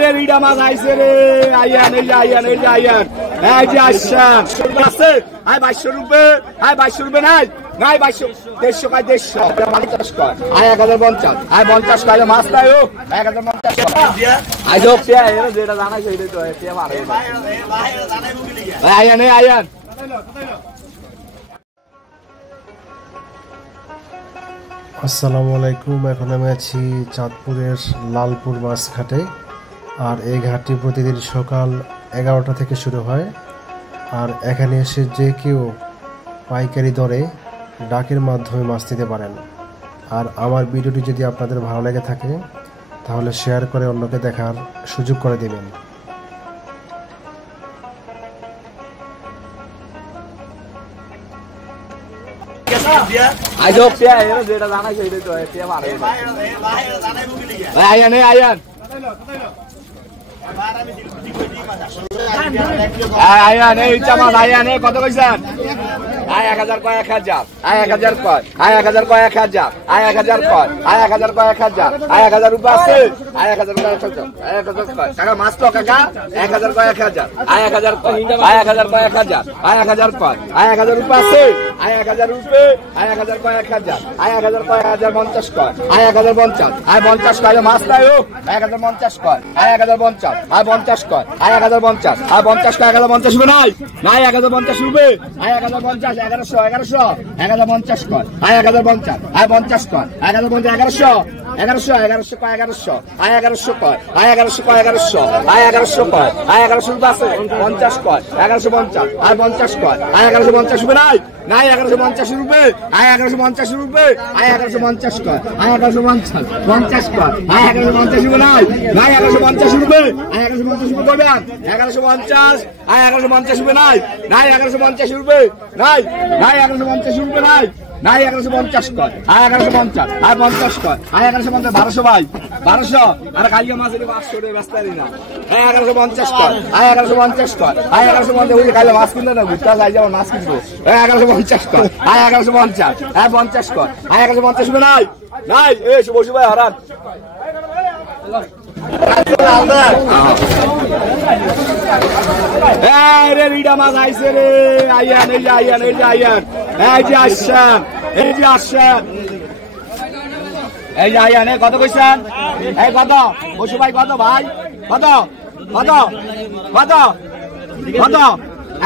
রে রিডা মাছ আইছে রে আইয়ান এই যে আইয়ান এই যে আইয়ান এই যে আসছেন আছে আই 2200 রুপে আই 2200 রুপে নাই নাই 2200 150 150 কয় আই 1050 আই 50 কয় মাছ নাই ও 1050 আই যোগ পেয়া যেটা জানাই সেইটাই তো পেয়া মারে আইয়ান এই আইয়ান আসসালামু আলাইকুম। এখন আমি আছি চাঁদপুরের লালপুর মাছ ঘাটে। আর এই ঘাটটি প্রতিদিন সকাল 11টা থেকে শুরু হয়। আর এখানে এসে যে কেউ পাইকারি দরে ডাকের মাধ্যমে মাছ নিতে পারেন। আর আমার ভিডিওটি যদি আপনাদের ভালো লেগে থাকে তাহলে শেয়ার করে অন্যকে দেখার সুযোগ করে দেবেন। আই যোগ পেয়া যেটা জানাই সেইটাই তো পেয়া মারে আইয়ান এই আইয়ান আইয়ান এই চামাল আইয়ান এই কত কইছেন আই 1000 কয় 1000 আই 1000 কয় আই 1000 কয় 1000 আই 1000 কয় আই 1000 কয় 1000 আই 1000 রুপয়া আছে আই 1000 কয় 1000 কয় কাকা মাছ তো কাকা 1000 কয় 1000 আই 1000 কয় আই 1000 কয় 1000 আই 1000 কয় আই 1000 রুপয়া আছে আই 1000 রুপে আই 1000 কয় 1000 আই 1000 কয় 1050 কয় আই 1050 আই 50 কয় মাছ নাই ও 1050 কয় আই 1050 আই 50 কয় আই 1050 আই 50 কয় 1050 রুপে নাই নাই 1050 রুপে আই 1050 1100 1050 কয় আই 1050 আই 50 কয় 1050 1100 কয় 1100 আই 1100 কয় আই 1100 কয় 1100 আই 1100 কয় আই 1100 রুপে আছে 50 কয় 1150 আই 50 কয় আই 1150 রুপে নাই নাই 1150 রুপে আই 1150 রুপে আই 1150 কয় আই 1150 50 কয় আই 1150 রুপে নাই নাই 1150 রুপে আই 1150 রুপে করবেন 1150 আই 1150 রুপে নাই নাই 1150 রুপে নাই নাই 1150 রুপে নাই নাই 1150 কয় আই 1150 আই 50 কয় আই 1150 1200 ভাই 1200 আর কালিয়া মাছ এর 500 টাকা বেচতারি না আই 1150 কয় আই 1150 কয় আই 1150 ওই কালিয়া মাছ কিনলে না গুত্তা যাই যাও মাছ কিনবো আই 1150 কয় আই 1150 আই 50 কয় আই 1150 রুপে নাই নাই এই শুভ ভাই হারান রে রিডা মাছ আইছে রে আইয়ান এই যে আইয়ান এই যে আইয়ান এই যে আসছেন এই যে আসছেন এই যে আইয়ান কত কইছেন এই কত বসু ভাই কত ভাই কত কত কত কত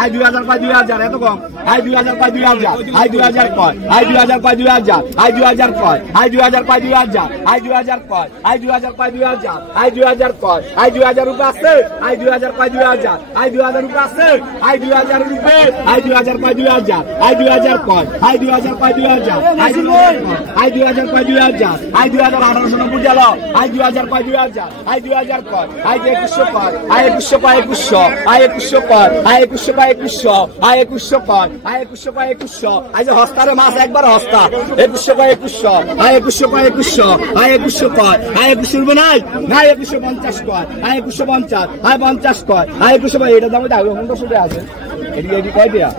আই 2000 কয় 2000 এত কম আই 2000 কয় 2000 আই 2000 কয় আই 2000 কয় 2000 আই 2000 কয় আই 2000 কয় 2000 আই 2000 কয় আই 2000 কয় 2000 আই 2000 কয় আই 2000 রুপয়া আছে আই 2000 কয় 2000 আই 2000 রুপয়া আছে আই 2000 রুপে আই 2000 কয় 2000 আই 2000 কয় আই 2000 কয় 2000 আই 2000 কয় 2000 আই 2000 1890 গেল আই 2000 কয় 2000 আই 2000 কয় আই 2100 কয় আই 2100 কয় 2100 আই 2100 কয় আই 2100 কয় 2100 আই 2100 কয় আই 2100 কয় 2100 আই যে হস্তারে মাছ একবার হস্তা 2100 কয় 2100 আই 2100 কয় 2100 আই 2100 কয় আই 2100 রুপে নাই নাই 2150 কয় আই 2150 আই 50 কয় আই 2100 কয় এটা দাম দাও 100 টাকা আছে এডি কয় দিয়া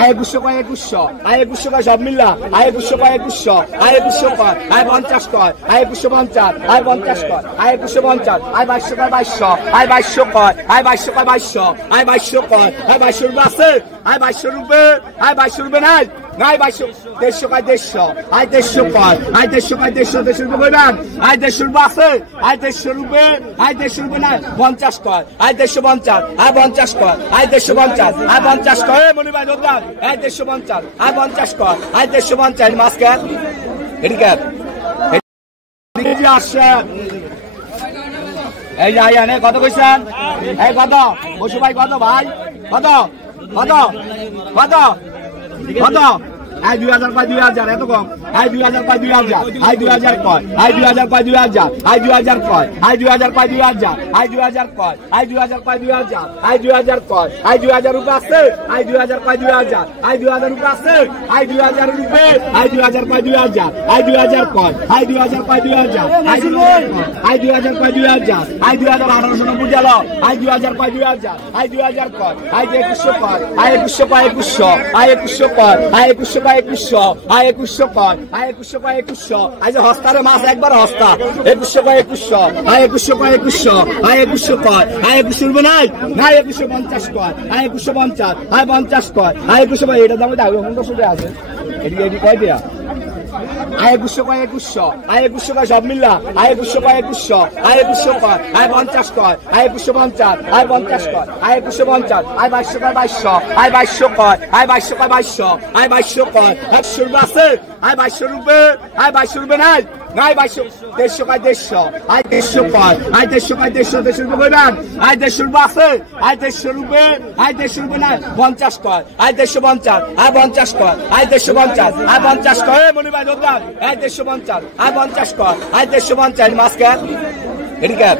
আই 2100 কয় 2100 আই 2100 কয় সব মিললা আই 2100 কয় 2100 আই 2100 কয় আই 50 কয় আই 2150 আই 50 কয় আই 2150 আই 2200 কয় 2200 আই 2200 কয় আই 2200 কয় 2200 আই 2200 কয় আই 2200 রুপে আছে আই 2200 রুপে আই 2200 রুপে নাই নাই 2200 150 কয় 150 আই 150 কয় আই 150 কয় 150 রুপে কইবেন আই 150 রুপে আছে আই 150 রুপে আই 150 রুপে নাই 50 কয় আই 150 আই 50 কয় আই 150 আই 50 কয় মনি ভাই দোকান আই 150 আই 50 কয় আই 150 মাছ কাট এডি কাট এই যে আসছে এই যে আইয়ান কত কইছেন এই কত বসু ভাই কত ভাই কত কত কত কত আই 2000 কয় 2000 এত কম আই 2000 কয় 2000 আই 2000 কয় আই 2000 কয় 2000 আই 2000 কয় আই 2000 কয় 2000 আই 2000 কয় আই 2000 কয় 2000 আই 2000 কয় আই 2000 রুপে আছে আই 2000 কয় 2000 আই 2000 রুপে আছে আই 2000 রুপে আই 2000 কয় 2000 আই 2000 কয় আই 2000 কয় 2000 আই 2000 কয় 2000 আই 2000 1890 গেল আই 2000 কয় 2000 আই 2000 কয় আই 2100 কয় আই 2100 কয় 2100 আই 2100 কয় আই 2100 কয় 2100 আয় 2100 কয় আয় 2100 কয় 2100 আই যে হস্তারে মাছ একবার হস্তা 2100 কয় 2100 আয় 2100 কয় 2100 আয় 2100 কয় আয় 2100 রুপে নাই নাই 2150 কয় আয় 2150 আয় 50 কয় আয় 2100 এটা দামে দাও 100 টাকা আছে এটি কয় দিয়া আয় 2100 কয় 2100 আয় 2100 কয় সব মিল্লা আয় 2100 কয় 2100 আয় 2100 কয় আয় 50 কয় আয় 2150 আয় 50 কয় আয় 2150 আয় 2200 কয় 2200 আয় 2200 কয় আয় 2200 কয় 2200 আয় 2200 কয় 100 রুপে আছে আয় 2200 রুপে আয় 2200 রুপে নাই নাই 2200 150 কয় 150 আয় 150 কয় আয় 150 কয় 150 রুপে কইবেন আয় 150 রুপে আছে আয় 150 রুপে আয় 150 রুপে নাই 50 কয় আয় 150 আয় 50 কয় আয় 150 আয় 50 কয় মনি ভাই দোকান আয় 150 আয় 50 কয় আয় 150 মাছ কেন এদিকে